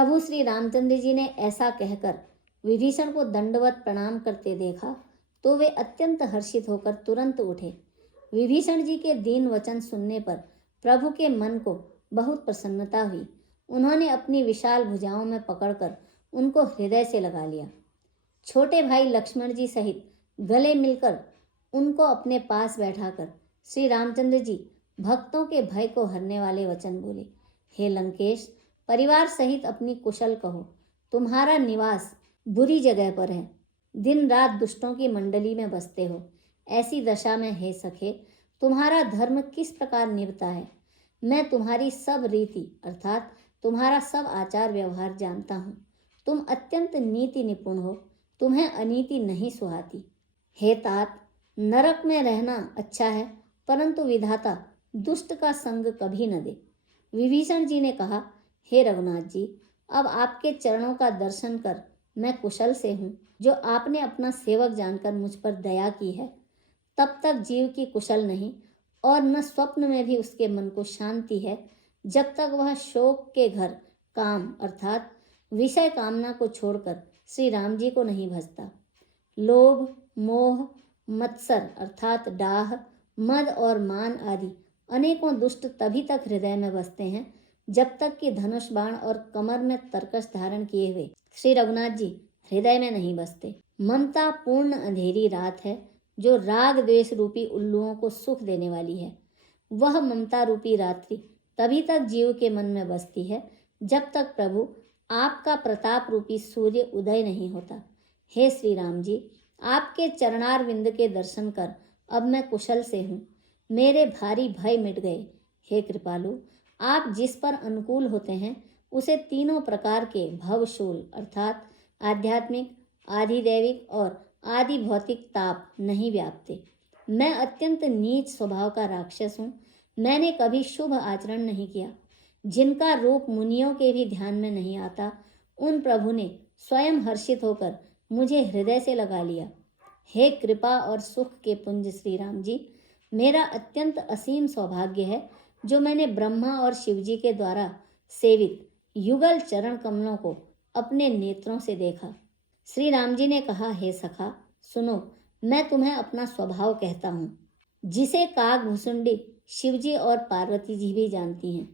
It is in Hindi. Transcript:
प्रभु श्री रामचंद्र जी ने ऐसा कहकर विभीषण को दंडवत प्रणाम करते देखा तो वे अत्यंत हर्षित होकर तुरंत उठे। विभीषण जी के दीन वचन सुनने पर प्रभु के मन को बहुत प्रसन्नता हुई। उन्होंने अपनी विशाल भुजाओं में पकड़कर उनको हृदय से लगा लिया। छोटे भाई लक्ष्मण जी सहित गले मिलकर उनको अपने पास बैठाकर श्री रामचंद्र जी भक्तों के भय को हरने वाले वचन बोले। हे लंकेश, परिवार सहित अपनी कुशल कहो। तुम्हारा निवास बुरी जगह पर है, दिन रात दुष्टों की मंडली में बसते हो। ऐसी दशा में हे सखे, तुम्हारा धर्म किस प्रकार निभता है? मैं तुम्हारी सब रीति अर्थात तुम्हारा सब आचार व्यवहार जानता हूँ। तुम अत्यंत नीति निपुण हो, तुम्हें अनीति नहीं सुहाती। हे तात, नरक में रहना अच्छा है, परंतु विधाता दुष्ट का संग कभी न दे। विभीषण जी ने कहा, हे रघुनाथ जी, अब आपके चरणों का दर्शन कर मैं कुशल से हूँ। जो आपने अपना सेवक जानकर मुझ पर दया की है, तब तक जीव की कुशल नहीं और न स्वप्न में भी उसके मन को शांति है, जब तक वह शोक के घर काम अर्थात विषय कामना को छोड़कर श्री राम जी को नहीं भजता। लोभ, मोह, मत्सर अर्थात डाह, मद और मान आदि अनेकों दुष्ट तभी तक हृदय में बसते हैं जब तक कि धनुष बाण और कमर में तरकश धारण किए हुए श्री रघुनाथ जी हृदय में नहीं बसते। ममता पूर्ण अंधेरी रात है जो राग द्वेष रूपी उल्लुओं को सुख देने वाली है। वह ममता रूपी रात्रि तभी तक जीव के मन में बसती है जब तक प्रभु आपका प्रताप रूपी सूर्य उदय नहीं होता। हे श्री राम जी, आपके चरणार विंद के दर्शन कर अब मैं कुशल से हूँ। मेरे भारी भय मिट गए। हे कृपालु, आप जिस पर अनुकूल होते हैं उसे तीनों प्रकार के भवशूल अर्थात आध्यात्मिक, आधिदैविक और आदि भौतिक ताप नहीं व्यापते। मैं अत्यंत नीच स्वभाव का राक्षस हूँ। मैंने कभी शुभ आचरण नहीं किया। जिनका रूप मुनियों के भी ध्यान में नहीं आता, उन प्रभु ने स्वयं हर्षित होकर मुझे हृदय से लगा लिया। हे कृपा और सुख के पुंज श्री राम जी, मेरा अत्यंत असीम सौभाग्य है जो मैंने ब्रह्मा और शिव जी के द्वारा सेवित युगल चरण कमलों को अपने नेत्रों से देखा। श्री राम जी ने कहा, हे सखा सुनो, मैं तुम्हें अपना स्वभाव कहता हूँ, जिसे काग भुसुंडी शिवजी और पार्वती जी भी जानती हैं।